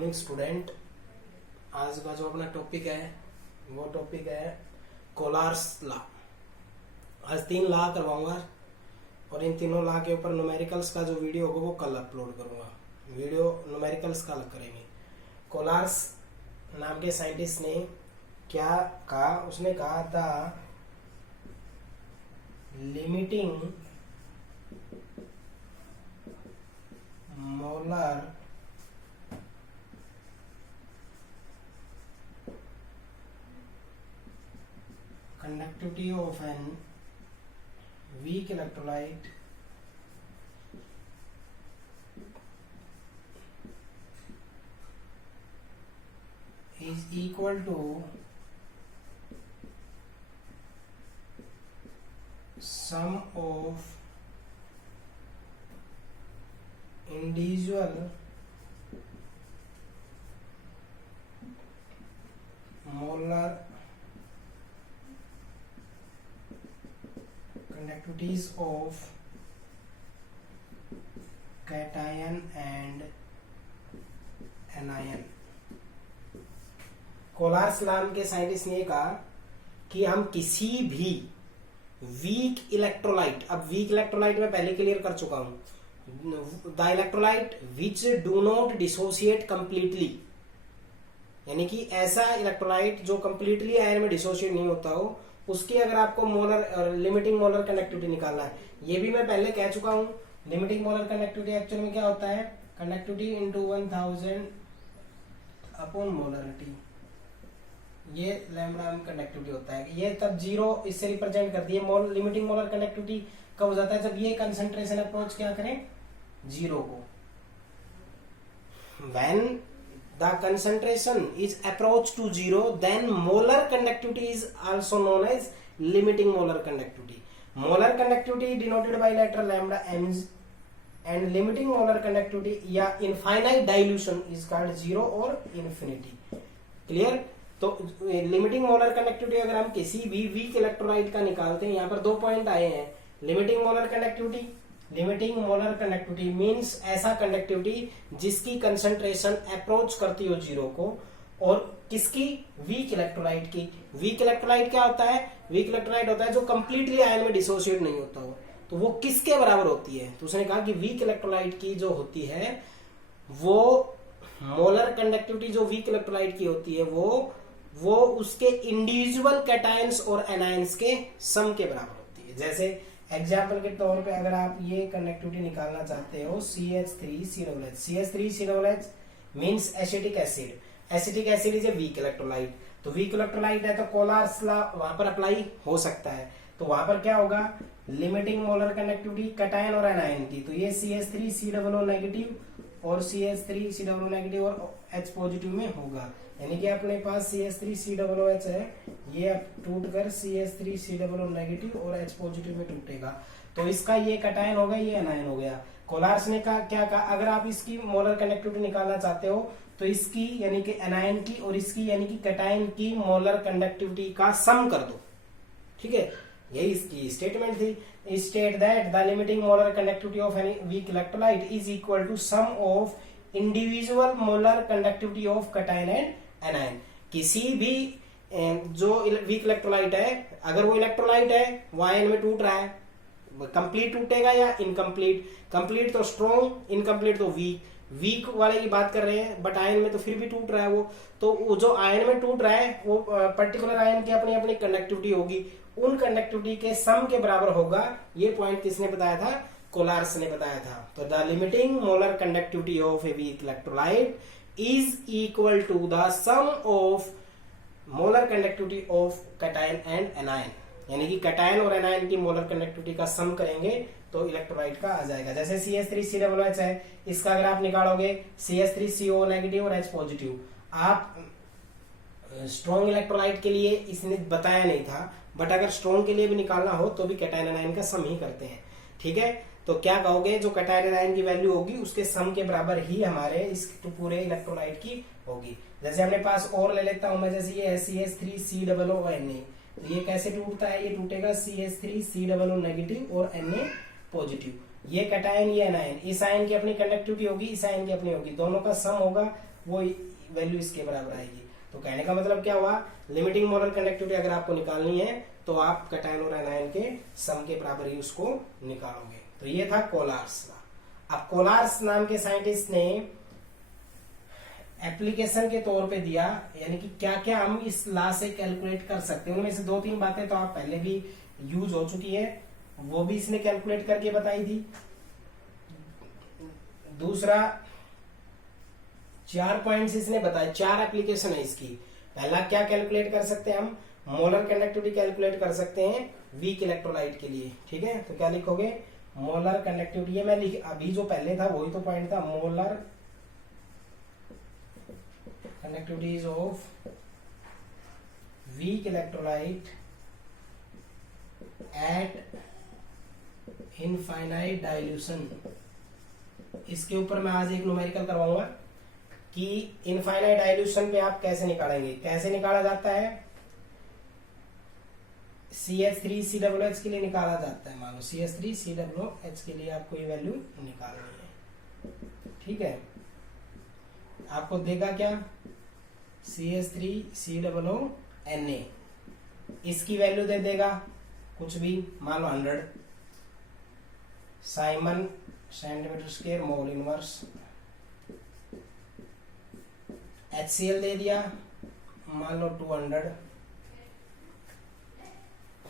Morning student. आज का जो अपना टॉपिक है वो टॉपिक है कोलार्स लॉ। आज 3 लॉ करवाऊंगा और इन तीनों लॉ के ऊपर न्यूमेरिकल्स का जो वीडियो होगा वो कल अपलोड करूंगा। वीडियो न्यूमेरिकल्स का अलग करेंगे। कोलार्स नाम के साइंटिस्ट ने क्या कहा, उसने कहा था limiting molar conductivity of an weak electrolyte is equal to sum of individual molar conductivities of cation and anion। कोलार्स नाम के साइंटिस्ट ने कहा कि हम किसी भी वीक इलेक्ट्रोलाइट, अब वीक इलेक्ट्रोलाइट में पहले क्लियर कर चुका हूं, the electrolyte which do not dissociate completely, यानी कि ऐसा इलेक्ट्रोलाइट जो कंप्लीटली आयन में डिसोसिएट नहीं होता हो, उसकी अगर आपको मोलर लिमिटिंग मोलर कंडक्टिविटी निकालना है, ये भी मैं पहले कह चुका हूं। लिमिटिंग मोलर कंडक्टिविटी एक्चुअल में क्या होता है, कंडक्टिविटी इनटू 1000 अपॉन मोलरिटी, ये लैम्बडा में कंडक्टिविटी होता है। ये तब 0 इससे रिप्रेजेंट करती है। लिमिटिंग मोलर कंडक्टिविटी कब हो जाता है, जब ये कंसंट्रेशन अप्रोच क्या करें 0 को। When the concentration is approach to 0, then molar conductivity is also known as limiting molar conductivity. Molar conductivity denoted by letter lambda m and limiting molar conductivity या infinite dilution is called 0 or infinity. Clear? तो limiting molar conductivity अगर हम किसी भी weak electrolyte का निकालते हैं, यहाँ पर 2 पॉइंट आए हैं। limiting molar conductivity, limiting molar conductivity means ऐसा कंडक्टिविटी जिसकी कंसंट्रेशन अप्रोच करती हो 0 को, और किसकी, वीक इलेक्ट्रोलाइट की। वीक इलेक्ट्रोलाइट क्या होता है, वीक इलेक्ट्रोलाइट होता है जो कंप्लीटली आयन में डिसोसिएट नहीं होता हो। तो वो किसके बराबर होती है, तो उसने कहा कि वीक इलेक्ट्रोलाइट की जो होती है वो मोलर कंडक्टिविटी जो वीक इलेक्ट्रोलाइट की होती है वो उसके इंडिविजुअल कैटायंस और एनायंस के सम के बराबर होती है। जैसे एग्जाम्पल के तौर पे अगर आप ये कंडक्टिविटी निकालना चाहते हो CH3COOH, CH3COOH means acetic acid. Acetic acid is a weak electrolyte, तो वीक इलेक्ट्रोलाइट है तो कोलार्स लॉ वहां पर अप्लाई हो सकता है। तो वहां पर क्या होगा, लिमिटिंग मोलर कंडक्टिविटी कैटायन और एनायन की, तो ये CH3COO नेगेटिव और CH3COO नेगेटिव और H पॉजिटिव में होगा। यानी कि अपने पास CH3COOH है, ये अब टूट कर CH3COO नेगेटिव और H पॉजिटिव में टूटेगा, तो इसका ये कैटायन हो गया, ये एनायन हो गया। कोलार्स ने कहा क्या कहा, अगर आप इसकी मोलर कंडक्टिविटी निकालना चाहते हो तो इसकी यानी कि एनायन की और इसकी यानी कि कैटायन की मोलर कंडक्टिविटी का सम कर दो। ठीक है, यही इसकी स्टेटमेंट थी। State that the limiting molar conductivity of any weak electrolyte is equal to sum of individual molar conductivity of cation and anion. किसी भी जो वीक इलेक्ट्रोलाइट है, अगर वो इलेक्ट्रोलाइट है वो आयन में टूट रहा है, कंप्लीट टूटेगा या इनकम्प्लीट, कंप्लीट तो स्ट्रॉन्ग, इनकम्प्लीट तो वीक। वीक वाले की बात कर रहे हैं बट आयन में तो फिर भी टूट रहा है वो, तो वो जो आयन में टूट रहा है वो पर्टिकुलर आयन की अपनी अपनी कंडक्टिविटी होगी, उन कंडक्टिविटी के सम के बराबर होगा। ये पॉइंट किसने बताया था, कोलार्स ने बताया था। तो the limiting molar conductivity of a weak electrolyte is equal to the sum of molar conductivity of cation and anion, यानी कि कैटायन और एनायन की मोलर कंडक्टिविटी का सम करेंगे तो इलेक्ट्रोलाइट का आ जाएगा। जैसे CH3COOH है, इसका अगर आप निकालोगे CH3CO नेगेटिव और H पॉजिटिव, आप स्ट्रॉन्ग इलेक्ट्रोलाइट के लिए इसने बताया नहीं था, बट अगर स्ट्रॉन्ग के लिए भी निकालना हो तो भी कैटायन एनायन का सम ही करते हैं। ठीक है, तो क्या कहोगे, जो कैटायन एनायन की वैल्यू होगी उसके सम के बराबर ही हमारे इस पूरे इलेक्ट्रोलाइट की होगी। जैसे अपने पास और ले लेता हूं मैं, जैसे ये है CH3COONA, तो ये कैसे टूटता है, ये टूटेगा CH3COO नेगेटिव और Na पॉजिटिव। ये कैटायन ये एनायन, इस आयन की अपनी कंडक्टिविटी होगी, इस आयन की अपनी होगी, दोनों का सम होगा वो वैल्यू इसके बराबर आएगी। तो कहने का मतलब क्या हुआ, लिमिटिंग मोलर कंडक्टिविटी अगर आपको निकालनी है तो आप कैटायन और एनायन के सम के बराबर ही उसको निकालोगे। तो ये था कोलार्स लॉ। अब कोलार्स नाम के साइंटिस्ट ने एप्लीकेशन के तौर पे दिया, यानी कि क्या क्या हम इस लॉ से कैलकुलेट कर सकते हैं। उनमें से 2-3 बातें तो आप पहले भी यूज हो चुकी है, वो भी इसने कैलकुलेट करके बताई थी। दूसरा 4 पॉइंट्स इसने बताए, 4 एप्लीकेशन है इसकी। पहला क्या कैलकुलेट कर सकते हैं हम, मोलर कंडक्टिविटी कैलकुलेट कर सकते हैं वीक इलेक्ट्रोलाइट के लिए। ठीक है, तो क्या लिखोगे, मोलर कंडक्टिविटी। ये मैं अभी जो पहले था वही तो पॉइंट था, molar conductivities of weak electrolyte at infinite dilution। इसके ऊपर मैं आज एक न्यूमेरिकल करवाऊंगा कि इनफाइनाइट डाइल्यूशन पे आप कैसे निकालेंगे। कैसे निकाला जाता है, CH3COOH के लिए निकाला जाता है। मान लो CH3COOH के लिए आपको ये वैल्यू निकालनी है। ठीक है, आपको देगा क्या, CH3COONA, इसकी वैल्यू दे देगा कुछ भी, मान लो 100 Simon centimetre square mole inverse. HCl दे दिया, मान लो 200,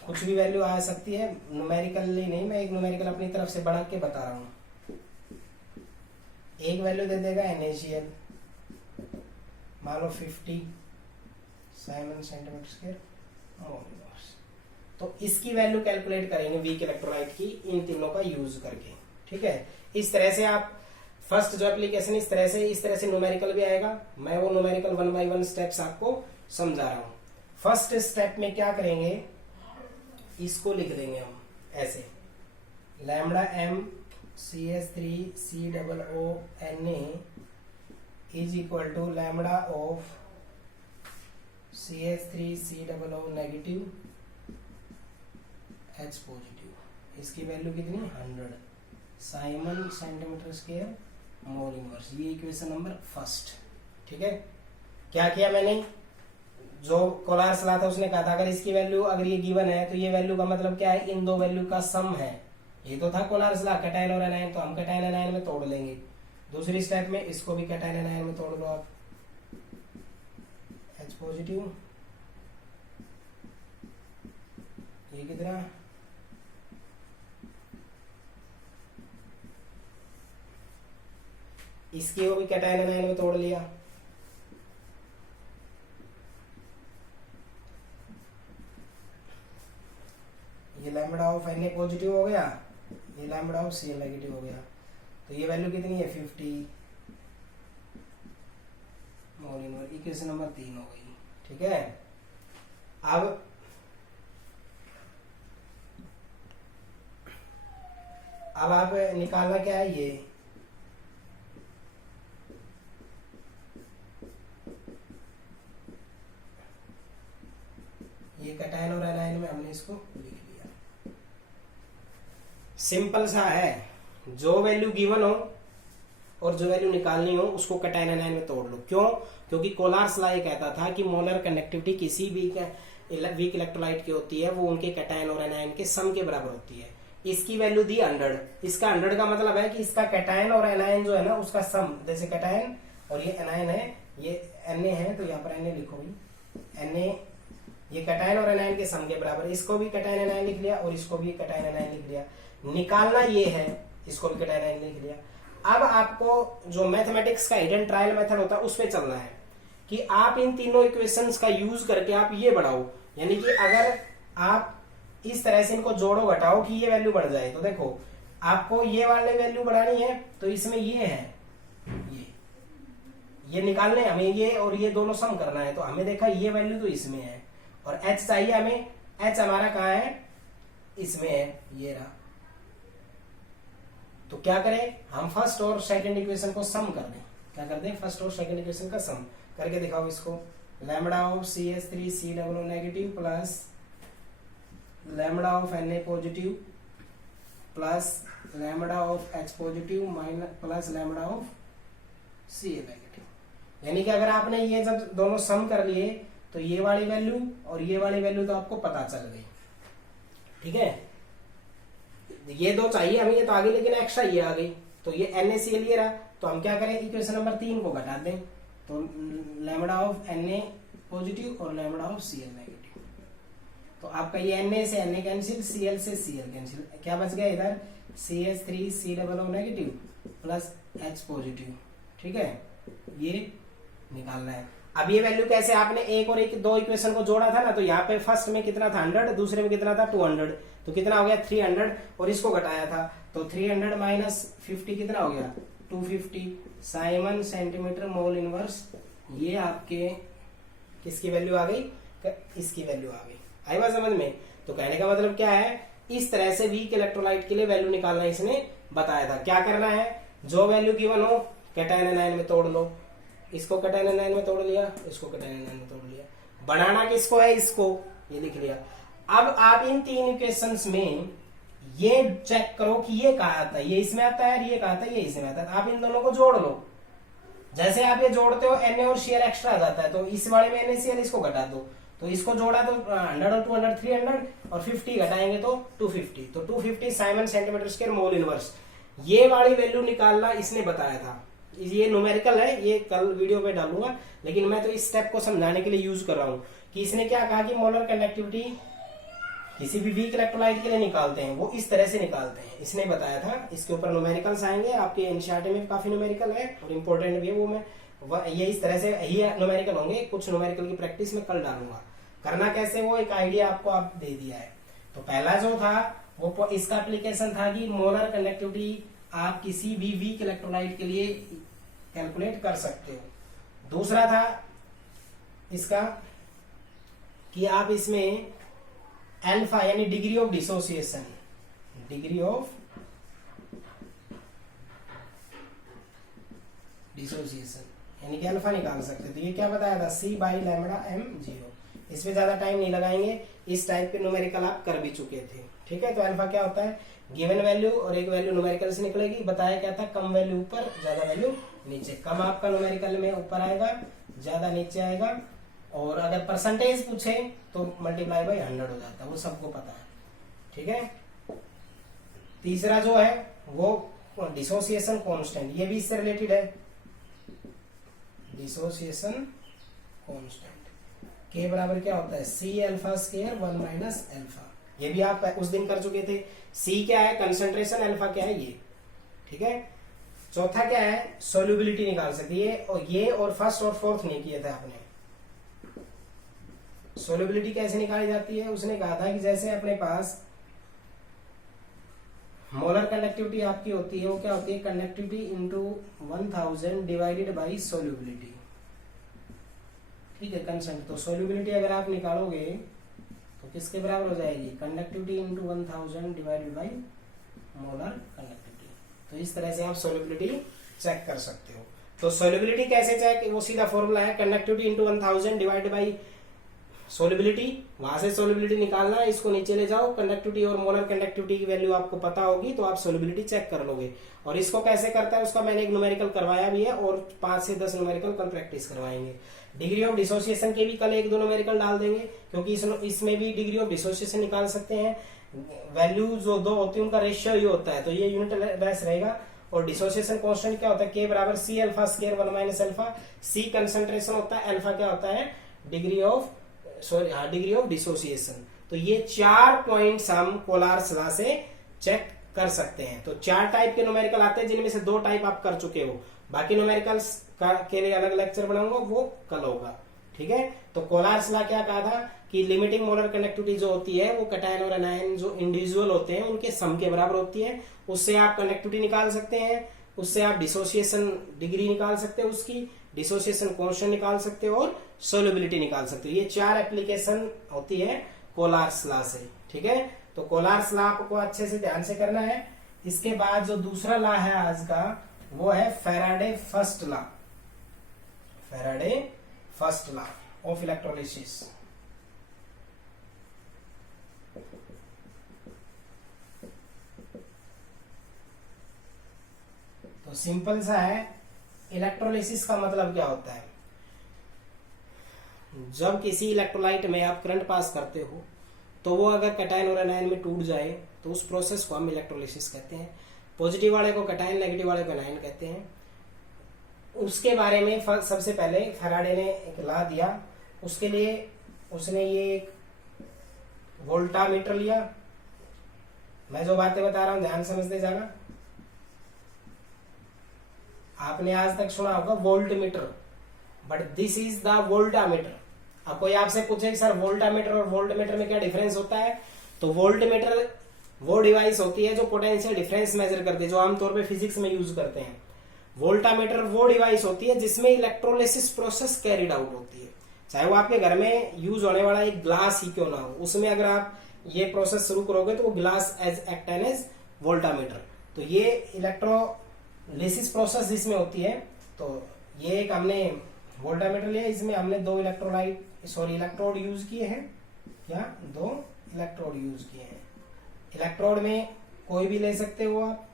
कुछ भी वैल्यू आ सकती है, न्यूमेरिकली नहीं, मैं एक न्यूमेरिकल अपनी तरफ से बढ़ा के बता रहा हूं। एक वैल्यू दे देगा NaCl, मान लो 50 Simon centimetre square mole inverse. तो इसकी वैल्यू कैलकुलेट करेंगे वीक इलेक्ट्रोलाइट की, इन तीनों का यूज करके। ठीक है, इस तरह से आप फर्स्ट जो एप्लीकेशन इस तरह से न्यूमेरिकल भी आएगा। मैं वो न्यूमेरिकल 1 by 1 स्टेप्स आपको समझा रहा हूं। फर्स्ट स्टेप में क्या करेंगे, इसको लिख देंगे हम ऐसे, lambda m CH3COONA is equal to lambda of CH3COO negative H positive। इसकी वैल्यू कितनी, 100 Simon centimetre square mole inverse. ये इक्वेशन नंबर फर्स्ट। ठीक है, क्या किया मैंने, जो कोलार्स लॉ था उसने कहा था अगर इसकी वैल्यू, अगर ये गिवन है तो ये वैल्यू का मतलब क्या है, इन दो वैल्यू का सम है। ये तो था कोलार्स लॉ, कैटायन और एनायन, तो हम कैटायन एनायन में तोड़ लेंगे। दूसरी स्टेप में इसको भी कैटायन एनायन में तोड़ लो आप, H पॉजिटिव, ये कितना, इसकी वो भी कैटायन एनायन में तोड़ लिया। ये लैम्बडा ऑफ Na पॉजिटिव हो गया, ये लैम्बडा ऑफ Cl नेगेटिव हो गया। तो ये वैल्यू कितनी है, 50 मोल इनवर्स। इक्वेशन नंबर 3 हो गई। ठीक है, अब आप निकालना क्या है, ये कैटायन और एनायन में हमने इसको लिख दिया। सिंपल सा है, जो वैल्यू गिवन हो और जो वैल्यू निकालनी हो उसको कैटायन एनायन में तोड़ लो। क्यों, क्योंकि कोलार्स लॉ ये कहता था कि मोलर कंडक्टिविटी किसी भी वीक इलेक्ट्रोलाइट की होती है वो उनके कैटायन और एनायन के सम के बराबर होती है। इसकी वैल्यू दी 100, इसका 100 का मतलब है कि इसका कैटायन और एनायन जो है ना उसका सम, जैसे कैटायन और ये एनायन है, ये Na है तो यहाँ पर Na लिखोगी, Na ये कैटायन और एनायन के सम के बराबर। इसको भी कैटायन एनायन लिख लिया और इसको भी कैटायन एनायन लिख लिया। निकालना ये है, इसको भी कैटायन एनायन लिख लिया। अब आपको जो मैथमेटिक्स का हिडन ट्रायल मेथड होता है उस पे चलना है कि आप इन तीनों इक्वेशंस का यूज करके आप ये बढ़ाओ, यानी कि अगर आप इस तरह से इनको जोड़ो घटाओ कि ये वैल्यू बढ़ जाए। तो देखो आपको ये वाले वैल्यू बढ़ानी है तो इसमें ये है, ये निकालने हमें, ये और ये दोनों सम करना है। तो हमें देखा ये वैल्यू तो इसमें है और H चाहिए हमें, H हमारा कहाँ है, इसमें है, ये रहा। तो क्या करें हम, फर्स्ट और सेकंड इक्वेशन को सम कर दें। क्या कर दें, फर्स्ट और सेकंड इक्वेशन का सम करके दिखाओ इसको। Lambda of CH3COO negative plus lambda of Na positive plus lambda of H positive minus plus lambda of Cl negative. यानी कि अगर आपने ये जब दोनों सम कर लिए तो ये वाली वैल्यू और ये वाली वैल्यू तो आपको पता चल गई, ठीक है। ये दो चाहिए हमें, ये तो आगे लेकिन एक्स्ट्रा ये आ गई, तो ये NaCl ये रहा, तो हम क्या करें, इक्वेशन नंबर 3 को घटा दें, तो लैम्डा ऑफ Na पॉजिटिव और लैम्डा ऑफ Cl नेगेटिव। तो आपका ये Na से Na कैंसिल, Cl से Cl कैंसिल, क्या बच गया इधर CH3COO negative plus H positive, ठीक है, ये निकालना है। अब ये वैल्यू कैसे, आपने एक और एक दो इक्वेशन को जोड़ा था ना, तो यहाँ पे फर्स्ट में कितना था 100, दूसरे में कितना था 200, तो कितना हो गया 300, और इसको घटाया था तो 300 माइनस 50 कितना हो गया 250 साइमन सेंटीमीटर मोल इनवर्स। ये आपके किसकी वैल्यू आ गई, इसकी वैल्यू आ गई। आई बात समझ में। तो कहने का मतलब क्या है, इस तरह से वीक इलेक्ट्रोलाइट के लिए वैल्यू निकालना इसने बताया था। क्या करना है, जो वैल्यू गिवन हो कैटायन एनायन में तोड़ लो, इसको कैटायन एनायन में तोड़ लिया, इसको कैटायन एनायन में तोड़ लिया, बनाना किसको है, इसको, ये लिख लिया। अब आप इन तीन इक्वेशंस में ये चेक करो कि ये कहाँ आता है, ये इसमें आता है, ये कहाँ आता है, ये इसमें आता है। आप इन दोनों को जोड़ लो, जैसे आप ये जोड़ते हो Na और Cl एक्स्ट्रा आ जाता है, तो इस वाले में NaCl इसको घटा दो, तो इसको जोड़ा तो 100 और 200 300 और 50 घटाएंगे तो 250, तो 250 Simon centimetre square mole inverse. ये वाली वैल्यू निकालना इसने बताया था। ये न्यूमेरिकल है, ये कल वीडियो पे डालूंगा, लेकिन मैं तो इस स्टेप को समझाने के लिए यूज कर रहा हूं कि इसने क्या कहा कि मोलर कंडक्टिविटी किसी भी वीक इलेक्ट्रोलाइट के लिए निकालते हैं, वो इस तरह से निकालते हैं, इसने बताया था। इसके ऊपर न्यूमेरिकल्स आएंगे, आपके एनसीईआरटी में काफी न्यूमेरिकल है और इम्पोर्टेंट भी है, वो मैं ये इस तरह से ही न्यूमेरिकल होंगे, कुछ न्यूमेरिकल की प्रैक्टिस में कल डालूंगा। करना कैसे, वो एक आइडिया आपको आप दे दिया है। तो पहला जो था वो इसका एप्लीकेशन था कि मोलर कंडक्टिविटी आप किसी भी वीक इलेक्ट्रोलाइट के लिए कैलकुलेट कर सकते हो। दूसरा था इसका कि आप इसमें अल्फा यानी degree of dissociation, degree of dissociation यानी कि अल्फा निकाल सकते हो। तो ये क्या बताया था, C/λm0। इसमें ज्यादा टाइम नहीं लगाएंगे, इस टाइप के न्यूमेरिकल आप कर भी चुके थे, ठीक है। तो अल्फा क्या होता है, गिवन वैल्यू और एक वैल्यू न्यूमेरिकल से निकलेगी। बताया क्या था, कम वैल्यू ऊपर ज्यादा वैल्यू नीचे, कम आपका न्यूमेरिकल में ऊपर आएगा, ज्यादा नीचे आएगा, और अगर परसेंटेज पूछे तो मल्टीप्लाई बाय 100 हो जाता है, वो सबको पता है, ठीक है। तीसरा जो है वो डिसोसिएशन कांस्टेंट, ये भी इससे रिलेटेड है, डिसोसिएशन कांस्टेंट के बराबर क्या होता है, C∝² 1 - अल्फा। ये भी आप उस दिन कर चुके थे। C क्या है, कंसंट्रेशन, अल्फा क्या है, ये, ठीक है। चौथा क्या है, सोल्यूबिलिटी निकाल सकती है, और ये और फर्स्ट और फोर्थ नहीं किए थे आपने। सोल्यूबिलिटी कैसे निकाली जाती है, उसने कहा था कि जैसे अपने पास मोलर कंडक्टिविटी आपकी होती है, वो क्या होती है, conductivity into 1000 divided by solubility, ठीक है, कंसेंट। तो सोल्यूबिलिटी अगर आप निकालोगे तो किसके बराबर हो जाएगी, conductivity into 1000 divided by molar conductivity. तो इस तरह से आप सोल्यूबिलिटी चेक कर सकते हो। तो सोल्यूबिलिटी कैसे चेक, वो सीधा फॉर्मूला है, conductivity into 1000 divided by solubility, वहां से सोल्यूबिलिटी निकालना है, इसको नीचे ले जाओ, कंडक्टिविटी और मोलर कंडक्टिविटी की वैल्यू आपको पता होगी तो आप सोल्यूबिलिटी चेक कर लोगे। और इसको कैसे करता है उसका मैंने एक न्यूमेरिकल करवाया भी है, और 5 से 10 न्यूमेरिकल कल प्रैक्टिस करवाएंगे। डिग्री ऑफ डिसोसिएशन के भी कल 1-2 न्यूमेरिकल डाल देंगे, क्योंकि इसमें भी डिग्री ऑफ डिसोसिएशन निकाल सकते हैं। वैल्यू जो दो होती है उनका रेशियो ही होता है, तो ये यूनिट लेस रहेगा। और डिसोसिएशन कांस्टेंट क्या होता है, K बराबर C∝² 1 - अल्फा। C कंसंट्रेशन होता है, अल्फा क्या होता है, डिग्री ऑफ डिसोसिएशन। तो ये 4 पॉइंट्स हम कोलार्स लॉ से चेक कर सकते हैं। तो 4 टाइप के न्यूमेरिकल आते हैं, जिनमें से 2 टाइप आप कर चुके हो। बाकी न्यूमेरिकल्स के लिए अलग लेक्चर बनाऊंगा, वो कल होगा, ठीक है। तो कोलार्स लॉ क्या कहा था कि लिमिटिंग मोलर कंडक्टिविटी जो होती है वो कैटायन और एनायन जो इंडिविजुअल होते हैं उनके सम के बराबर होती है। उससे आप कंडक्टिविटी निकाल सकते हैं, उससे आप डिसोसिएशन डिग्री निकाल सकते हो, उसकी डिसोसिएशन कांस्टेंट निकाल सकते हो, और सोल्यूबिलिटी निकाल सकते हो। ये 4 एप्लीकेशन होती है कोलार्स लॉ से, ठीक है। तो कोलार्स लॉ आपको अच्छे से ध्यान से करना है। इसके बाद जो दूसरा लॉ है आज का, वो है Faraday first law, Faraday first law of electrolysis. तो सिंपल सा है, इलेक्ट्रोलिसिस का मतलब क्या होता है, जब किसी इलेक्ट्रोलाइट में आप करंट पास करते हो तो वो अगर कैटायन और एनायन में टूट जाए तो उस प्रोसेस को हम इलेक्ट्रोलिसिस कहते हैं। पॉजिटिव वाले को कैटायन, नेगेटिव वाले को एनायन कहते हैं। उसके बारे में सबसे पहले फैराडे ने एक लॉ दिया। उसके लिए उसने ये एक वोल्टामीटर लिया। मैं जो बातें बता रहा हूं ध्यान समझते जाना। आपने आज तक सुना होगा volt meter, but this is the voltameter. अब कोई आपसे पूछे कि सर वोल्टामीटर और वोल्ट मीटर में क्या डिफरेंस होता है, तो वोल्ट मीटर वो डिवाइस होती है जो पोटेंशियल डिफरेंस मेजर करती है, जो आमतौर पे फिजिक्स में यूज करते हैं। वोल्टामीटर वो डिवाइस होती है जिसमें इलेक्ट्रोलिसिस प्रोसेस कैरिड आउट होती है। चाहे वो आपके घर में यूज होने वाला एक ग्लास ही क्यों ना हो, उसमें अगर आप ये प्रोसेस शुरू करोगे तो वो glass as act as voltameter. तो ये इलेक्ट्रोलिसिस प्रोसेस जिसमें होती है, तो ये एक हमने वोल्टामीटर लिया। इसमें हमने दो इलेक्ट्रोड यूज किए हैं। क्या? दो इलेक्ट्रोड यूज किए हैं। इलेक्ट्रोड में कोई भी ले सकते हो आप,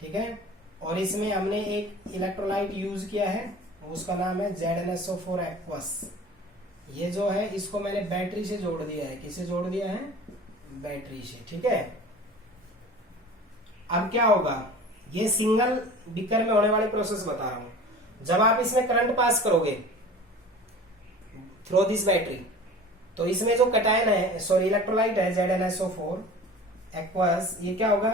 ठीक है। और इसमें हमने एक इलेक्ट्रोलाइट यूज किया है, उसका नाम है ZnSO4 एक्वस। ये जो है इसको मैंने बैटरी से जोड़ दिया है। किसे जोड़ दिया है? बैटरी से, ठीक है। अब क्या होगा, ये सिंगल बीकर में होने वाली प्रोसेस बता रहा हूं। जब आप इसमें करंट पास करोगे थ्रू दिस बैटरी, तो इसमें जो कैटायन है, सॉरी इलेक्ट्रोलाइट है ZnSO4 एक्वस, ये क्या होगा?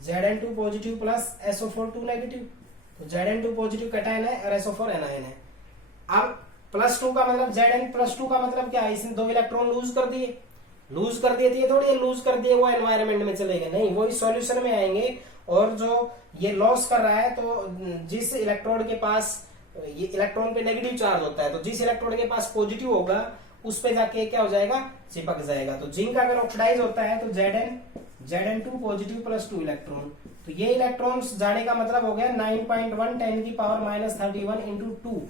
Zn2 positive plus SO4 2 negative. तो Zn2 पॉजिटिव कैटायन है और SO4 एनायन है। अब +2 का मतलब Zn+2 का मतलब क्या है? इसने दो इलेक्ट्रॉन लूज कर दिए। लूज कर दिए तो ये थोड़ी लूज कर दिए वो एनवायरमेंट में चले गए, नहीं, वो इस सॉल्यूशन में आएंगे। और जो ये लॉस कर रहा है, तो जिस इलेक्ट्रोड के पास ये इलेक्ट्रॉन पे नेगेटिव चार्ज होता है, तो जिस इलेक्ट्रोड के पास पॉजिटिव होगा उस पे जाके क्या हो जाएगा? चिपक जाएगा। तो जिंक अगर ऑक्सीडाइज होता है तो Zn2 पॉजिटिव +2 इलेक्ट्रॉन। तो ये इलेक्ट्रॉन्स जाने का मतलब हो गया 9.1 10⁻³ इंटू 2।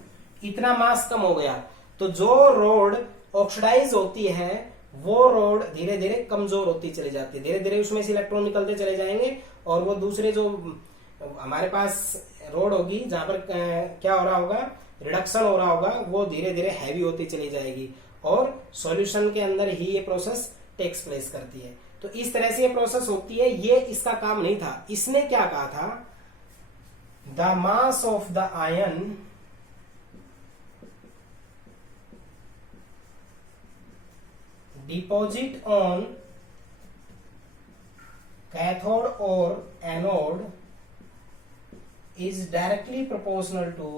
इतना मास कम हो गया। तो जो रोड ऑक्सीडाइज होती है वो रोड धीरे धीरे कमजोर होती चली जाती है। धीरे धीरे उसमें से इलेक्ट्रॉन निकलते चले जाएंगे और वो दूसरे जो हमारे पास रोड होगी जहां पर क्या हो रहा होगा? रिडक्शन हो रहा होगा, वो धीरे धीरे हैवी होती चली जाएगी और सॉल्यूशन के अंदर ही ये प्रोसेस टेक्स प्लेस करती है। तो इस तरह से ये प्रोसेस होती है। ये इसका काम नहीं था। इसने क्या कहा था? The mass of the ion deposit on cathode और anode is directly proportional to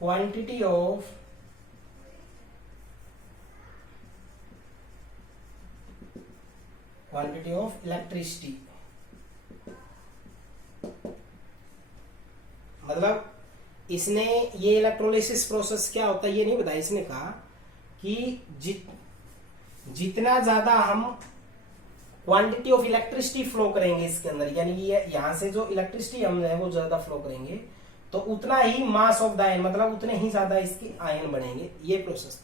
quantity of electricity। मतलब इसने ये इलेक्ट्रोलिसिस प्रोसेस क्या होता है ये नहीं बताया। इसने कहा कि जितना ज्यादा हम क्वांटिटी ऑफ इलेक्ट्रिसिटी फ्लो करेंगे इसके अंदर, यानी ये यहां से जो इलेक्ट्रिसिटी हम है वो ज्यादा फ्लो करेंगे, तो उतना ही मास ऑफ द आयन, मतलब उतने ही ज्यादा इसके आयन बनेंगे। ये process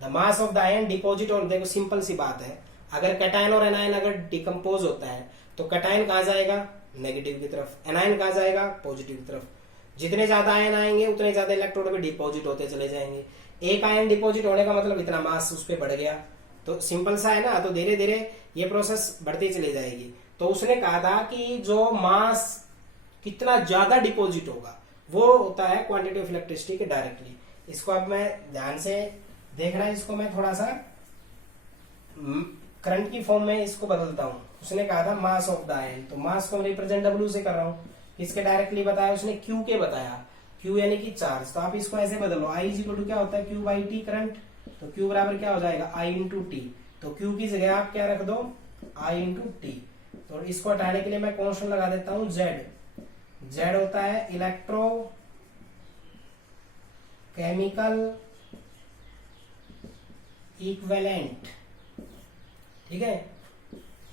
the mass of the ion deposit. और देखो सिंपल सी बात है, अगर कैटायन और एनायन अगर डिकम्पोज होता है तो कैटायन कहां जाएगा? नेगेटिव की तरफ। एनायन कहां जाएगा? पॉजिटिव की तरफ। जितने ज्यादा आयन आएंगे उतने ज्यादा इलेक्ट्रोड पे डिपॉजिट होते चले जाएंगे। एक आयन डिपॉजिट होने का मतलब इतना मास उस पर बढ़ गया। तो सिंपल सा है ना। तो धीरे धीरे ये प्रोसेस बढ़ती चली जाएगी। तो उसने कहा था कि जो मास कितना ज्यादा डिपॉजिट होगा वो होता है क्वांटिटी ऑफ इलेक्ट्रिसिटी के डायरेक्टली। इसको अब मैं ध्यान से देखना, इसको मैं थोड़ा सा करंट की फॉर्म में इसको बदलता हूं। उसने कहा था मास ऑफ द आयन, तो मास को रिप्रेजेंट W से कर रहा हूं। इसके डायरेक्टली बताया उसने Q के बताया, Q यानी कि चार्ज। तो आप इसको ऐसे बदलो, I = क्या होता है? Q/T current. तो Q बराबर क्या हो जाएगा? I × T। तो Q की जगह आप क्या रख दो? I × T। तो इसको हटाने के लिए मैं कॉन्स्टेंट लगा देता हूं Z। Z होता है इलेक्ट्रो केमिकल इक्विवेलेंट, ठीक है।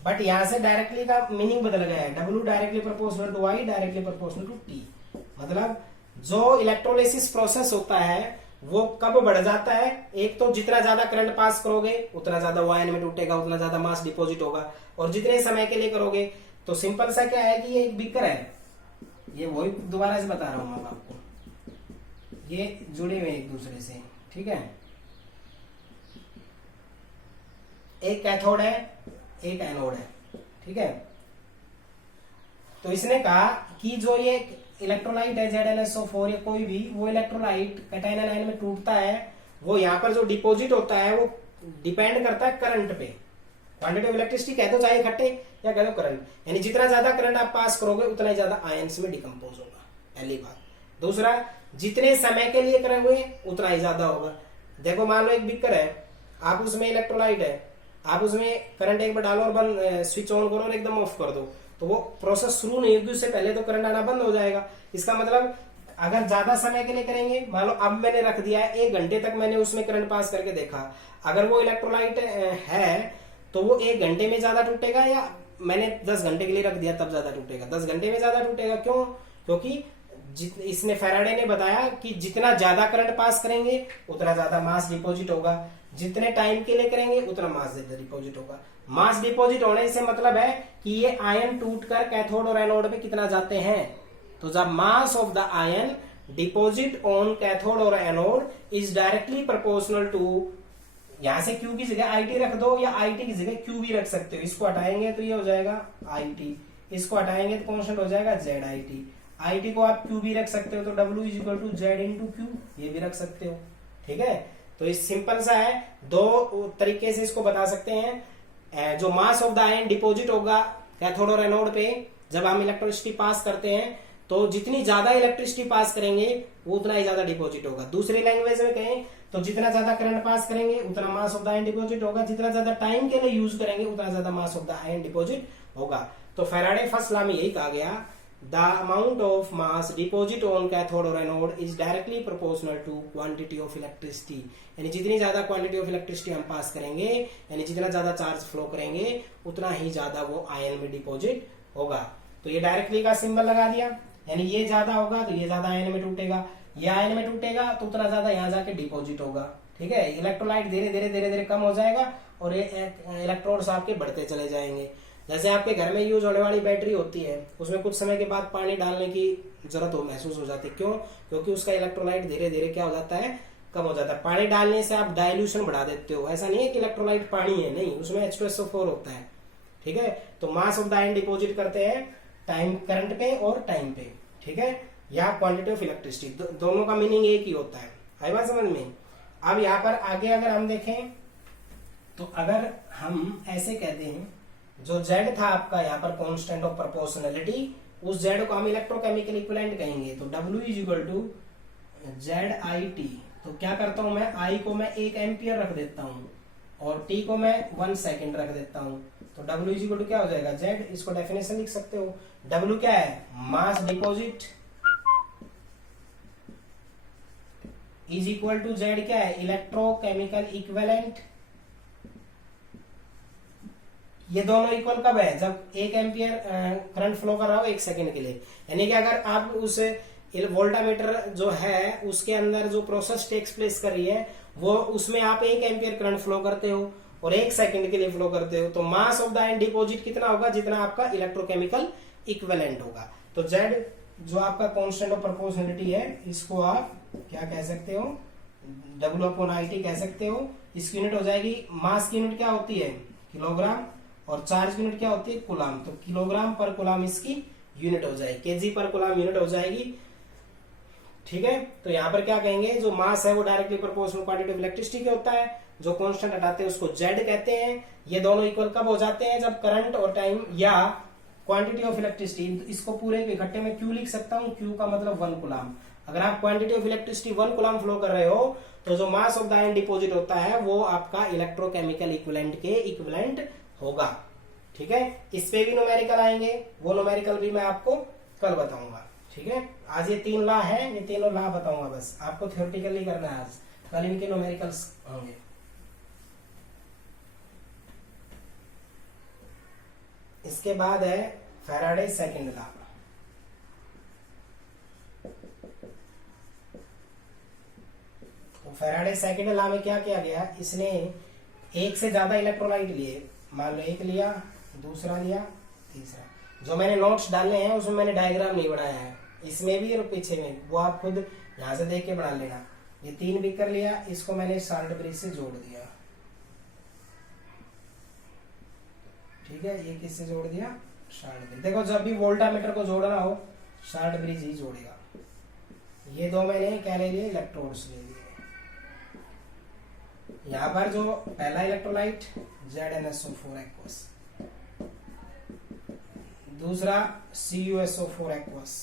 बट यहां से डायरेक्टली का मीनिंग बदल गया है। W directly proportional to I, directly proportional to T। मतलब जो इलेक्ट्रोलिसिस प्रोसेस होता है वो कब बढ़ जाता है? एक तो जितना ज्यादा करंट पास करोगे उतना ज्यादा वो आयन में टूटेगा, उतना ज्यादा मास डिपॉजिट होगा। और जितने समय के लिए करोगे, तो सिंपल सा क्या है कि ये एक बीकर है, ये वही दोबारा से बता रहा हूं मैं आपको, ये जुड़े हुए एक दूसरे से, ठीक है। एक कैथोड है, एक एनोड है, ठीक है। तो इसने कहा कि जो ये इलेक्ट्रोलाइट है ZnSO4 या कोई भी, वो इलेक्ट्रोलाइट कैटायन आयन में टूटता है, वो यहाँ पर जो डिपॉजिट होता है वो डिपेंड करता है करंट पे। क्वांटिटी ऑफ इलेक्ट्रिसिटी कह दो चाहे इकट्ठे या कह दो करंट, यानी जितना ज्यादा करंट आप पास करोगे उतना ही ज्यादा आयंस में डिकम्पोज होगा, पहली बात। दूसरा, जितने समय के लिए करोगे उतना ही ज्यादा होगा। देखो मान लो एक बीकर है, आप उसमें इलेक्ट्रोलाइट है, आप उसमें करंट एक बार डालो और बंद स्विच ऑन करो और एकदम ऑफ कर दो, तो वो प्रोसेस शुरू नहीं होगी, उससे पहले तो करंट आना बंद हो जाएगा। इसका मतलब अगर ज्यादा समय के लिए करेंगे, मान लो अब मैंने रख दिया है 1 घंटे तक, मैंने उसमें करंट पास करके देखा, अगर वो इलेक्ट्रोलाइट है तो वो 1 घंटे में ज्यादा टूटेगा, या मैंने 10 घंटे के लिए रख दिया तब ज्यादा टूटेगा? 10 घंटे में ज्यादा टूटेगा। क्यों? क्योंकि इसने फैराडे ने बताया कि जितना ज्यादा करंट पास करेंगे उतना ज्यादा मास डिपॉजिट होगा, जितने टाइम के लिए करेंगे उतना मास डिपॉजिट होगा। मास डिपॉजिट होने से मतलब है कि ये आयन टूटकर कैथोड और एनोड में कितना जाते हैं। तो जब mass of the ion deposit on cathode और anode is directly proportional to, यहां से Q की जगह IT रख दो या IT की जगह Q भी रख सकते हो। इसको हटाएंगे तो ये हो जाएगा IT, इसको हटाएंगे तो कॉन्स्टेंट हो जाएगा ZIT, IT को आप Q भी रख सकते हो तो W is equal to Z into Q, ये भी रख सकते हो, ठीक है। तो इस सिंपल सा है, 2 तरीके से इसको बता सकते हैं। जो mass of the ion deposit होगा कैथोड और एनोड पे जब हम इलेक्ट्रिसिटी पास करते हैं, तो जितनी ज्यादा इलेक्ट्रिसिटी पास करेंगे वो उतना ही ज्यादा डिपॉजिट होगा। दूसरी लैंग्वेज में कहें तो जितना ज्यादा करंट पास करेंगे उतना मास ऑफ द आयन डिपॉजिट होगा, जितना ज्यादा टाइम के लिए यूज करेंगे उतना ज्यादा mass of the ion deposit होगा। तो फैराडे फर्स्ट लॉ में यही कहा गया, the amount of mass deposit on cathode और anode is directly proportional to quantity of electricity, यानी जितनी ज्यादा क्वांटिटी ऑफ इलेक्ट्रिसिटी हम पास करेंगे, यानी जितना ज्यादा चार्ज फ्लो करेंगे उतना ही ज्यादा वो आयन में डिपॉजिट होगा। तो ये डायरेक्टली का सिंबल लगा दिया, यानी ये ज्यादा होगा तो ये ज्यादा आयन में टूटेगा, ये आयन में टूटेगा तो उतना ज्यादा यहाँ जाके डिपॉजिट होगा, ठीक है। इलेक्ट्रोलाइट धीरे धीरे कम हो जाएगा और ये इलेक्ट्रॉन्स आपके बढ़ते चले जाएंगे। जैसे आपके घर में यूज होने वाली बैटरी होती है, उसमें कुछ समय के बाद पानी डालने की जरूरत महसूस हो जाती है। क्यों? क्योंकि उसका इलेक्ट्रोलाइट धीरे धीरे क्या हो जाता है, कम हो जाता है। पानी डालने से आप डाइल्यूशन बढ़ा देते हो, ऐसा नहीं है कि इलेक्ट्रोलाइट पानी है, नहीं, उसमें H2SO4 होता है, ठीक है। तो मास ऑफ द आयन डिपॉजिट करते हैं टाइम करंट पे और टाइम पे, ठीक है, या क्वांटिटी ऑफ इलेक्ट्रिसिटी, दोनों का मीनिंग एक ही होता है। आई बात समझ में? अब यहाँ पर आगे अगर हम देखें तो अगर हम ऐसे कहते हैं, जो Z था आपका यहाँ पर कांस्टेंट ऑफ प्रोपोर्शनलिटी, उस Z को हम इलेक्ट्रोकेमिकल इक्विवेलेंट कहेंगे, तो W is equal to ZIT। तो क्या करता हूं मैं, I को मैं 1 एम्पियर रख देता हूं और T को मैं 1 सेकेंड रख देता हूं, तो W इज इक्वल टू क्या हो जाएगा, Z। इसको डेफिनेशन लिख सकते हो, W क्या है, mass deposit is equal to Z क्या है, इलेक्ट्रोकेमिकल इक्विवेलेंट। ये दोनों इक्वल कब है, जब 1 एम्पियर करंट फ्लो कर रहा हो 1 सेकेंड के लिए, यानी कि अगर आप उस वोल्टामीटर जो है उसके अंदर जो प्रोसेस टेक्स प्लेस कर रही है, वो उसमें आप 1 एम्पियर करंट फ्लो करते हो और 1 सेकेंड के लिए फ्लो करते हो, तो मास ऑफ द आयन डिपॉजिट कितना होगा, जितना आपका इलेक्ट्रोकेमिकल इक्विवेलेंट होगा। तो Z जो आपका कांस्टेंट ऑफ प्रोपोर्शनलिटी है, इसको आप क्या कह सकते हो, W/IT कह सकते हो। इसकी यूनिट हो जाएगी, मास की यूनिट क्या होती है, किलोग्राम, और चार्ज की यूनिट क्या होती है, कूलाम। तो किलोग्राम पर कूलाम इसकी यूनिट हो जाएगी, केजी पर कूलाम यूनिट हो जाएगी, ठीक है। तो यहाँ पर क्या कहेंगे, जो मास है वो directly proportional quantity of electricity के होता है, जो कांस्टेंट हटाते हैं उसको Z कहते हैं। ये दोनों इक्वल कब हो जाते हैं, जब करंट और टाइम या क्वांटिटी ऑफ इलेक्ट्रिसिटी, इसको पूरे इकट्ठे में Q लिख सकता हूँ, Q का मतलब 1 कूलाम। अगर आप quantity of electricity 1 coulomb flow कर रहे हो, तो जो mass of the ion deposit होता है वो आपका इलेक्ट्रोकेमिकल इक्विवेलेंट के इक्विवेलेंट होगा, ठीक है। इस पे भी न्यूमेरिकल आएंगे, वो न्यूमेरिकल भी मैं आपको कल बताऊंगा, ठीक है। आज ये 3 लॉ है, ये तीनों लॉ बताऊंगा, बस आपको थ्योरेटिकली करना है, आज कल इनके न्यूमेरिकल्स होंगे। इसके बाद है फैराडे सेकंड लॉ। तो फैराडे सेकंड लॉ में क्या किया गया, इसने एक से ज्यादा इलेक्ट्रोलाइट लिए, मान लो 1 लिया, दूसरा लिया, तीसरा। जो मैंने नोट्स डालने हैं उसमें मैंने डायग्राम नहीं बनाया है, इसमें भी और पीछे में, वो आप खुद यहाँ से देख के बना लेना। ये 3 भी कर लिया, इसको मैंने साल्ट ब्रिज से जोड़ दिया, ठीक है। ये किससे जोड़ दिया, साल्ट ब्रिज। देखो जब भी वोल्टामीटर को जोड़ना हो साल्ट ब्रिज ही जोड़ेगा। ये 2 मैंने क्या ले लिए, इलेक्ट्रोड्स ले लिए। यहाँ पर जो पहला इलेक्ट्रोलाइट ZnSO4 एक्वस, दूसरा CuSO4 एक्वस,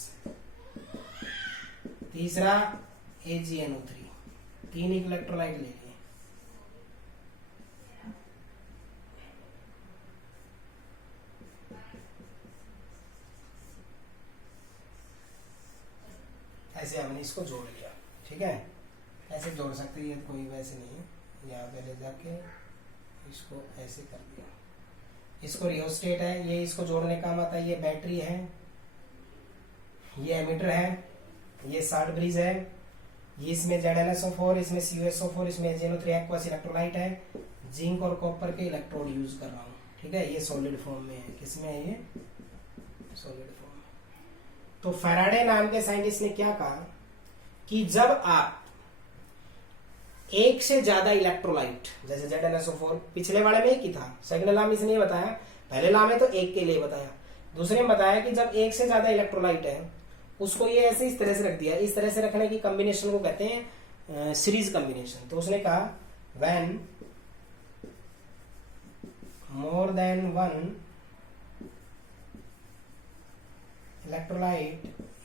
तीसरा AgNO3, 3 इलेक्ट्रोलाइट ले लिए। ऐसे हमने इसको जोड़ लिया, ठीक है। ऐसे जोड़ सकते हैं, कोई वैसे नहीं है। यहाँ पे ले जाके इसको ऐसे कर दिया। इसको रियोस्टेट है, ये इसको जोड़ने का मत है। ये बैटरी है, ये एमीटर है, ये साल्ट ब्रिज है, ये इसमें ZnSO4, इसमें CuSO4, इसमें AgNO3 एक्वस इलेक्ट्रोलाइट है। जिंक और कॉपर के इलेक्ट्रोड यूज कर रहा हूँ, ठीक है। ये सॉलिड फॉर्म में है, किसमें है, ये सॉलिड फॉर्म में। तो फैराडे नाम के साइंटिस्ट ने क्या कहा कि जब आप एक से ज्यादा इलेक्ट्रोलाइट, जैसे ZnSO4 पिछले वाले में एक ही था, सेकंड लॉ में इसने नहीं बताया, पहले लॉ में तो एक के लिए बताया, दूसरे में बताया कि जब एक से ज्यादा इलेक्ट्रोलाइट है उसको ये ऐसे इस तरह से रख दिया। इस तरह से रखने की कॉम्बिनेशन को कहते हैं सीरीज कॉम्बिनेशन। तो उसने कहा when more than one electrolyte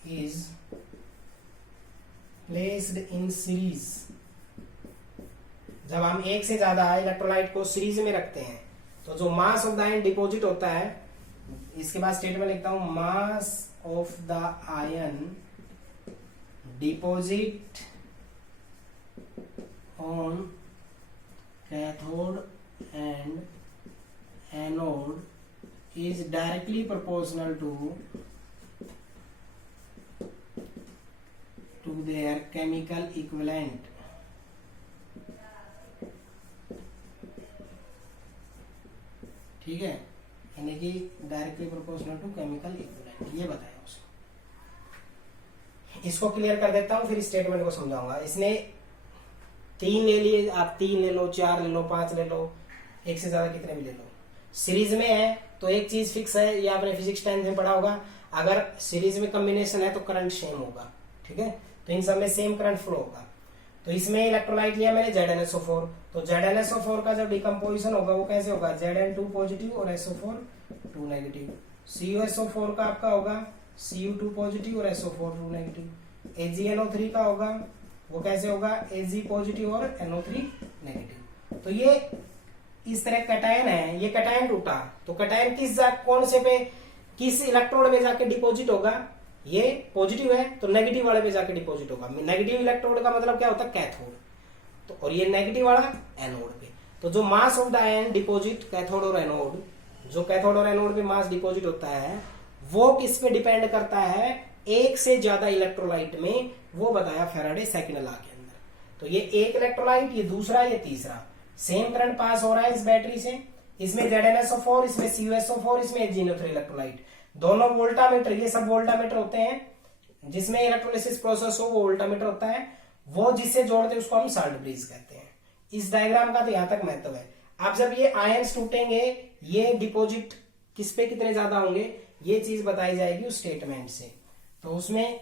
is placed in series, जब हम एक से ज्यादा इलेक्ट्रोलाइट को सीरीज में रखते हैं तो जो mass of the ion deposit होता है, इसके बाद स्टेटमेंट लिखता हूं, mass of the ion deposit on cathode and anode is directly proportional to their chemical equivalent. ठीक है, यानी कि directly proportional to chemical equivalent, ये बताया उसने। इसको क्लियर कर देता हूं, फिर स्टेटमेंट को समझाऊंगा। इसने 3 ले लिए, आप 3 ले लो, 4 ले लो, 5 ले लो, एक से ज्यादा कितने भी ले लो। सीरीज में है तो एक चीज फिक्स है, ये आपने फिजिक्स 10 में पढ़ा होगा, अगर सीरीज में कॉम्बिनेशन है तो करंट सेम होगा, ठीक है। तो इन सब में सेम करंट फ्लो होगा। तो इसमें इलेक्ट्रोलाइट लिया मैंने ZnSO4, तो ZnSO4 का जब डिकम्पोजिशन होगा वो कैसे होगा, Zn2 पॉजिटिव और SO4 2 नेगेटिव। CuSO4 का आपका होगा Cu2 पॉजिटिव और SO4 2 नेगेटिव। AgNO3 का होगा वो कैसे होगा, Ag पॉजिटिव और NO3 नेगेटिव। तो ये इस तरह कैटायन है, ये कैटायन टूटा तो कैटायन कौन से पे, किस इलेक्ट्रोड में जाके डिपॉजिट होगा, ये पॉजिटिव है तो नेगेटिव वाले पे जाके डिपॉजिट होगा। नेगेटिव इलेक्ट्रोड का मतलब क्या होता है, कैथोड। तो और ये नेगेटिव वाला एनोड पे। तो जो mass of the ion deposit cathode और एनोड, जो कैथोड और एनोड पे मास डिपॉजिट होता है वो किस पे डिपेंड करता है, एक से ज्यादा इलेक्ट्रोलाइट में, वो बताया फैराडे सेकंड लॉ के अंदर। तो ये एक इलेक्ट्रोलाइट, ये दूसरा, ये तीसरा, सेम करंट पास हो रहा है इस बैटरी से। इसमें ZnSO4, इसमें CuSO4, इसमें AgNO3 इलेक्ट्रोलाइट, दोनों वोल्टामीटर, ये सब वोल्टामीटर होते हैं जिसमें इलेक्ट्रोलिसिस प्रोसेस हो, वो वोल्टामीटर होता है। वो जिससे जोड़ते हैं उसको हम साल्ट ब्रिज कहते हैं। इस डायग्राम का तो यहां तक महत्व है। अब जब ये आयंस टूटेंगे, ये डिपॉजिट किस पे कितने ज्यादा होंगे, ये चीज बताई जाएगी उस स्टेटमेंट से। तो उसमें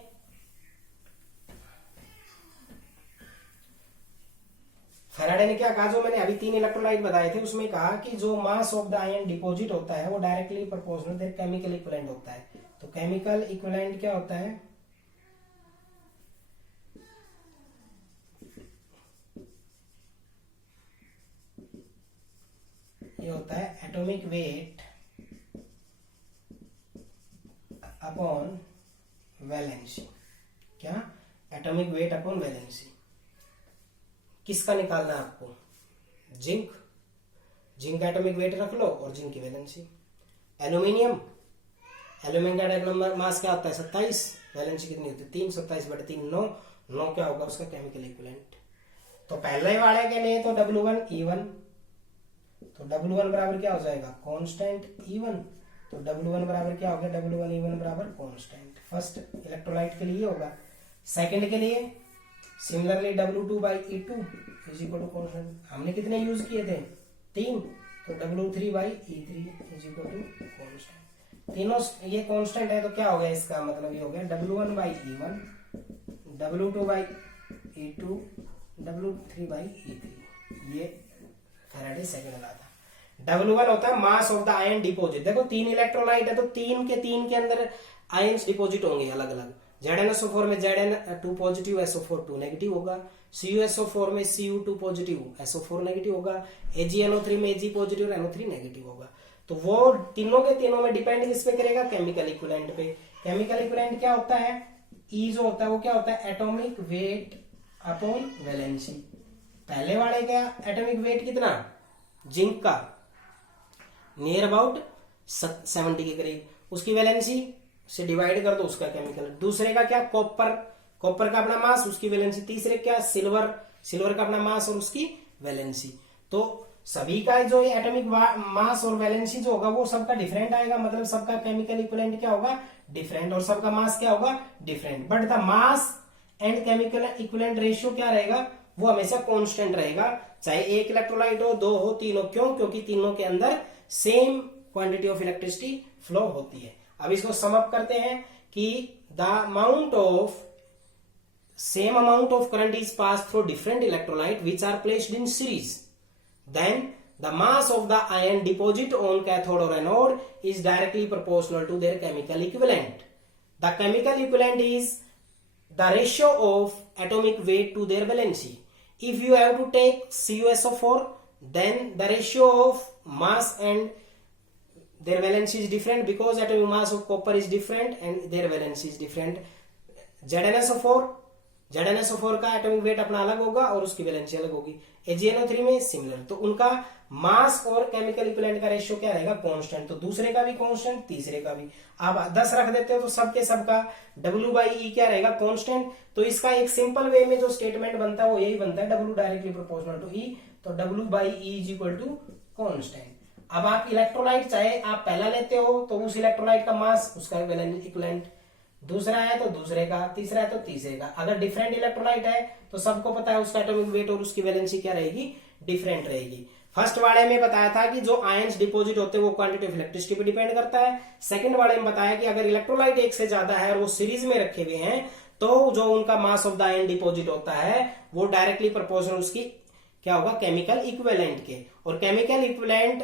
फैराडे ने क्या कहा, जो मैंने अभी 3 इलेक्ट्रोलाइट बताए थे उसमें कहा कि जो mass of the ion deposit होता है वो directly proportional to chemical equivalent होता है। तो केमिकल इक्विवेलेंट क्या होता है, ये होता है एटॉमिक वेट अपॉन वैलेंसी। क्या, एटॉमिक वेट अपॉन वैलेंसी। किसका निकालना है आपको, जिंक, जिंक एटॉमिक वेट रख लो और जिंक की वैलेंसी। एल्यूमिनियम, एल्यूमिनियम का एटॉमिक मास क्या होता है 27, वैलेंसी कितनी होती है 3, 27/3 9, 9 क्या होगा उसका केमिकल इक्विवेलेंट। तो पहले वाले के लिए तो W1 E1, तो W1 बराबर क्या हो जाएगा, कांस्टेंट E1। तो W1 बराबर क्या हो गया, W1E1 बराबर कांस्टेंट। फर्स्ट इलेक्ट्रोलाइट के लिए होगा। सेकंड के लिए similarly W2/E2 is equal to constant. हमने कितने यूज किए थे, 3, तो W3/E3 is equal to constant. तीनों ये कांस्टेंट है तो क्या हो गया, इसका मतलब ये हो गया W1/E1, W2/E2, W3/E3। ये फैराडे सेकंड लॉ था। W1 होता है मास ऑफ द आयन डिपोजिट। देखो 3 इलेक्ट्रोलाइट है तो 3 के अंदर आयन्स डिपोजिट होंगे अलग अलग। ZnSO4 में Zn2 पॉजिटिव, SO4 2 नेगेटिव होगा। CuSO4 में Cu2 पॉजिटिव, SO4 नेगेटिव होगा। AgNO3 में Ag पॉजिटिव और NO3 नेगेटिव होगा। तो वो तीनों के तीनों में डिपेंड किस पे करेगा, केमिकल इक्विवेलेंट पे। केमिकल इक्विवेलेंट क्या होता है, E जो होता है वो क्या होता है, एटॉमिक वेट अपॉन वैलेंसी। पहले वाले क्या एटॉमिक वेट कितना, जिंक का नियर अबाउट 70 के करीब, उसकी वैलेंसी से डिवाइड कर दो उसका केमिकल। दूसरे का क्या, कॉपर का अपना मास, उसकी वैलेंसी। तीसरे क्या, सिल्वर का अपना मास और उसकी वैलेंसी। तो सभी का जो एटॉमिक मास और वैलेंसी जो होगा वो सबका डिफरेंट आएगा, मतलब सबका केमिकल इक्विवेलेंट क्या होगा, डिफरेंट, और सबका मास क्या होगा, different. But the mass and chemical equivalent ratio क्या रहेगा, वो हमेशा कांस्टेंट रहेगा, चाहे एक इलेक्ट्रोलाइट हो, 2 हो, 3 हो। क्यों, क्योंकि तीनों के अंदर same quantity of electricity flow होती है। अब इसको सम अप करते हैं कि the same amount of current is passed through different electrolyte which are placed in series. Then the mass of the ion deposit on cathode or anode is directly proportional to their chemical equivalent. The chemical equivalent is the ratio of atomic weight to their valency. If you have to take CuSO4, then the ratio of mass and their valency is different because atomic mass of copper is different and their valency is different. ZnSO4 का atomic weight अपना अलग होगा और उसकी valency अलग होगी। AgNO3 में similar, तो उनका मास और केमिकल इक्विवेलेंट का रेशियो क्या रहेगा, कांस्टेंट। तो दूसरे का भी कांस्टेंट, तीसरे का भी। आप 10 रख देते हो तो सबके सबका W/E क्या रहेगा, कांस्टेंट। तो इसका एक सिंपल वे में जो स्टेटमेंट बनता है वो यही बनता है, W directly proportional to E, तो W/E is equal to constant. अब आप इलेक्ट्रोलाइट चाहे आप पहला लेते हो तो उस इलेक्ट्रोलाइट का मास, उसका इक्विवेलेंट, दूसरा है तो दूसरे का, तीसरा है तो तीसरे का। अगर डिफरेंट इलेक्ट्रोलाइट है तो सबको पता है उसका एटॉमिक वेट और उसकी वैलेंसी क्या रहेगी, डिफरेंट रहेगी। फर्स्ट वाले में बताया था कि जो आयंस डिपोजिट होते हैं वो क्वांटिटी ऑफ इलेक्ट्रिसिटी पे डिपेंड करता है। सेकंड वाले में बताया कि अगर इलेक्ट्रोलाइट एक से ज्यादा है और वो सीरीज में रखे हुए हैं तो जो उनका मास ऑफ द आयन डिपोजिट होता है वो डायरेक्टली प्रोपोर्शनल उसकी क्या होगा, केमिकल इक्विवेलेंट के। और केमिकल इक्विवेलेंट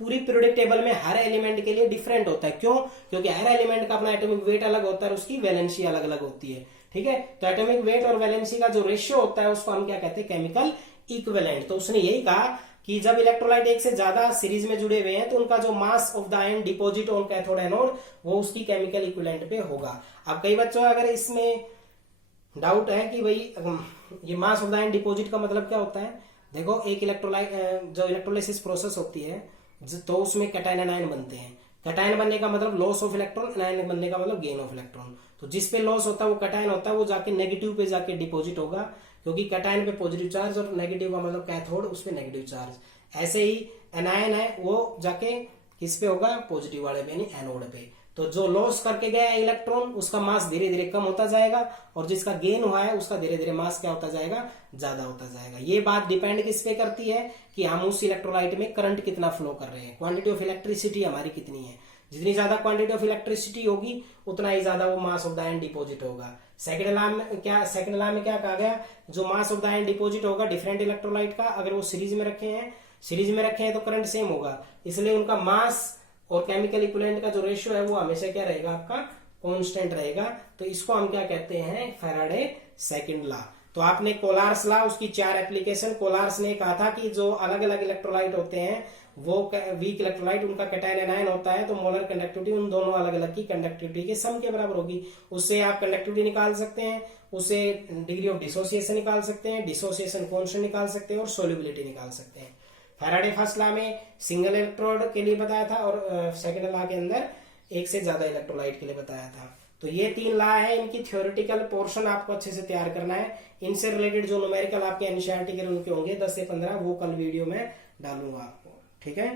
पूरी पीरियोडिक टेबल में हर एलिमेंट के लिए डिफरेंट होता है। क्यों, क्योंकि हर एलिमेंट का अपना एटॉमिक वेट अलग होता है और उसकी वैलेंसी अलग अलग होती है। ठीक है, तो एटॉमिक वेट और वैलेंसी का जो रेशियो होता है उसको हम क्या कहते हैं, केमिकल इक्विवेलेंट। तो उसने यही कहा कि जब इलेक्ट्रोलाइट एक से ज्यादा सीरीज में जुड़े हुए हैं तो उनका जो mass of the ion deposit on cathode anode वो उसकी केमिकल इक्विवेलेंट पे होगा। अब कई बच्चों अगर इसमें डाउट है कि भाई ये मास ऑफ द आयन डिपोजिट का मतलब क्या होता है, देखो एक इलेक्ट्रोलाइट जो इलेक्ट्रोलाइसिस प्रोसेस होती है तो उसमें कैटायन एनायन बनते हैं। कैटायन बनने का मतलब लॉस ऑफ इलेक्ट्रॉन, एनायन बनने का मतलब गेन ऑफ इलेक्ट्रॉन। तो जिस पे लॉस होता है वो कैटायन होता है, वो जाके नेगेटिव पे जाके डिपोजिट होगा, क्योंकि कैटायन पे पॉजिटिव चार्ज और नेगेटिव का मतलब कैथोड, उस पे नेगेटिव चार्ज। ऐसे ही एनायन है वो जाके किस पे होगा, पॉजिटिव वाले पे यानी एनोड पे। तो जो लॉस करके गया है इलेक्ट्रॉन उसका मास धीरे धीरे कम होता जाएगा और जिसका गेन हुआ है उसका धीरे धीरे मास क्या होता जाएगा, ज्यादा होता जाएगा। ये बात डिपेंड किस पे करती है कि हम उस इलेक्ट्रोलाइट में करंट कितना फ्लो कर रहे हैं, क्वांटिटी ऑफ इलेक्ट्रिसिटी हमारी कितनी है। जितनी ज्यादा क्वांटिटी ऑफ इलेक्ट्रिसिटी होगी उतना ही ज्यादा वो मास ऑफ द आयन डिपोजिट होगा। सेकंड लॉ में क्या कहा गया, जो mass of the ion deposit होगा डिफरेंट इलेक्ट्रोलाइट का, अगर वो सीरीज में रखे हैं तो करंट सेम होगा, इसलिए उनका मास और केमिकल इक्विवेलेंट का जो रेशियो है वो हमेशा क्या रहेगा, आपका कांस्टेंट रहेगा। तो इसको हम क्या कहते हैं, फैराडे सेकंड लॉ। तो आपने कोलार्स लॉ, उसकी 4 एप्लीकेशन। कोलार्स ने कहा था कि जो अलग अलग इलेक्ट्रोलाइट होते हैं वो वीक इलेक्ट्रोलाइट, उनका कैटायन एनायन होता है, तो मोलर कंडक्टिविटी उन दोनों अलग अलग की कंडक्टिविटी के सम के बराबर होगी। उससे आप कंडक्टिविटी निकाल सकते हैं, उससे डिग्री ऑफ डिसोसिएशन निकाल सकते हैं, डिसोसिएशन कांस्टेंट निकाल सकते हैं और सोल्युबिलिटी निकाल सकते हैं। फैराडे फर्स्ट लॉ में सिंगल इलेक्ट्रोड के लिए बताया था और सेकंड लॉ के अंदर एक से ज्यादा इलेक्ट्रोलाइट के लिए बताया था। तो ये 3 लॉ है, इनकी थ्योरेटिकल पोर्शन आपको अच्छे से तैयार करना है। इनसे रिलेटेड जो न्यूमेरिकल आपके एनसीईआरटी के उनके होंगे 10 से 15, वो कल वीडियो में डालूंगा आपको। ठीक है।